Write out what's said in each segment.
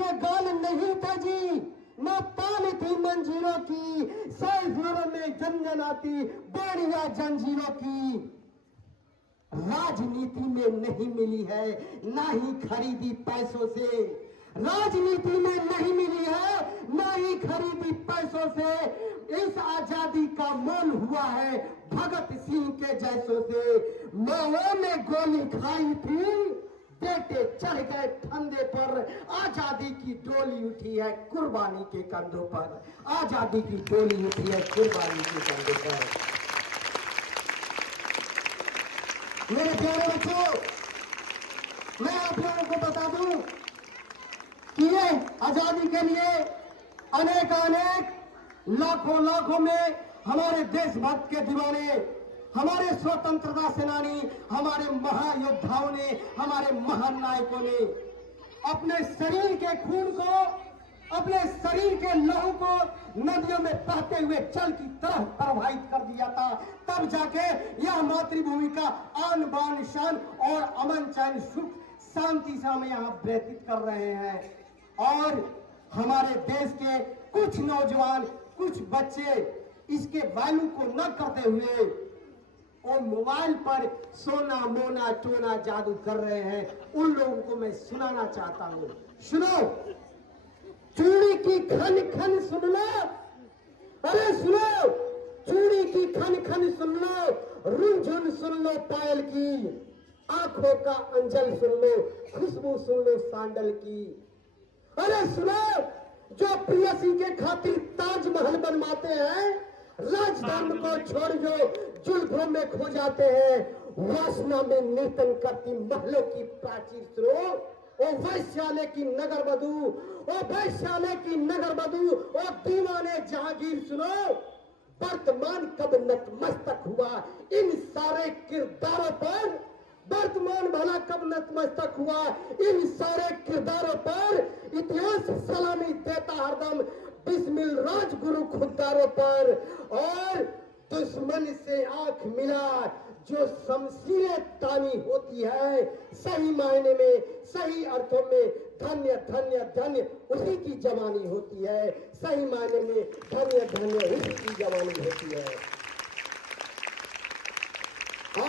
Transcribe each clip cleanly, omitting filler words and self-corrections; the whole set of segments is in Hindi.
के गाल नहीं थे जी, न ताल थी मंजीरों की, सैफियों में जंजन आती बेड़िया जंजीरों की। राजनीति में नहीं मिली है, ना ही खरीदी पैसों से। राजनीति में नहीं मिली है, ना ही खरीदी पैसों से। इस आजादी का मोल हुआ है भगत सिंह के जैसों से। माओ ने गोली खाई थी, बेटे चढ़ गए फंदे पर। आजादी की डोली उठी है कुर्बानी के कंधों पर। आजादी की डोली उठी है कुर्बानी के कंधों पर। मेरे प्यारे बच्चों, मैं आप लोगों को बता दूं कि ये आजादी के लिए अनेक लाखों में हमारे देशभक्त के दीवाने, हमारे स्वतंत्रता सेनानी, हमारे महायोद्धाओं ने, हमारे महान नायकों ने अपने शरीर के खून को, अपने शरीर के लहू को नदियों में बहते हुए जल की तरह प्रवाहित कर दिया था। तब जाके यह मातृभूमि का आन बान शान और अमन चैन सुख शांति से हम यहाँ व्यतीत कर रहे हैं। और हमारे देश के कुछ नौजवान, कुछ बच्चे इसके वैल्यू को न करते हुए और मोबाइल पर सोना मोना टोना जादू कर रहे हैं। उन लोगों को मैं सुनाना चाहता हूँ, सुनो। चूड़ी की खन खन सुन लो, अरे सुनो, चूड़ी की खन खन सुन लो, रुझुन सुन लो पायल की, आंखों का अंजल सुन लो, खुशबू सुन लो सैंडल की। अरे सुनो, जो प्रियसी के खातिर ताजमहल बनवाते हैं, राजधर्म को छोड़ जो जुल्फों में खो जाते हैं, वासना में नर्तन करती महलों की प्राचीर सुनो। ओ वैश्यालय की नगर बधू, ओ वैश्यालय की नगर बधू, ओ दीवाने जहांगीर सुनो। वर्तमान कब नतमस्तक हुआ इन सारे किरदारों पर, वर्तमान भला कब नतमस्तक हुआ इन सारे किरदारों पर। इतिहास सलामी देता हरदम बिस्मिल राजगुरु खुदारों पर। और दुश्मन से आंख मिला जो शमशीरें तानी होती है, सही मायने में, सही अर्थों में धन्य धन्य धन्य उसी की जवानी होती है। सही मायने में धन्य धन्य उसी की जवानी होती है।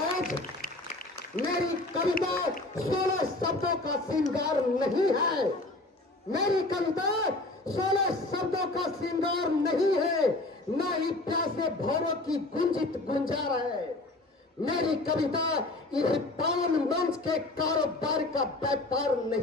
आज मेरी कविता 16 शब्दों का श्रृंगार नहीं है। मेरी कविता 16 शब्दों का श्रृंगार नहीं है, न ही प्यासे भौरों की गुंजित गुंजार है। मेरी कविता इस पावन मंच के कारोबार का व्यापार नहीं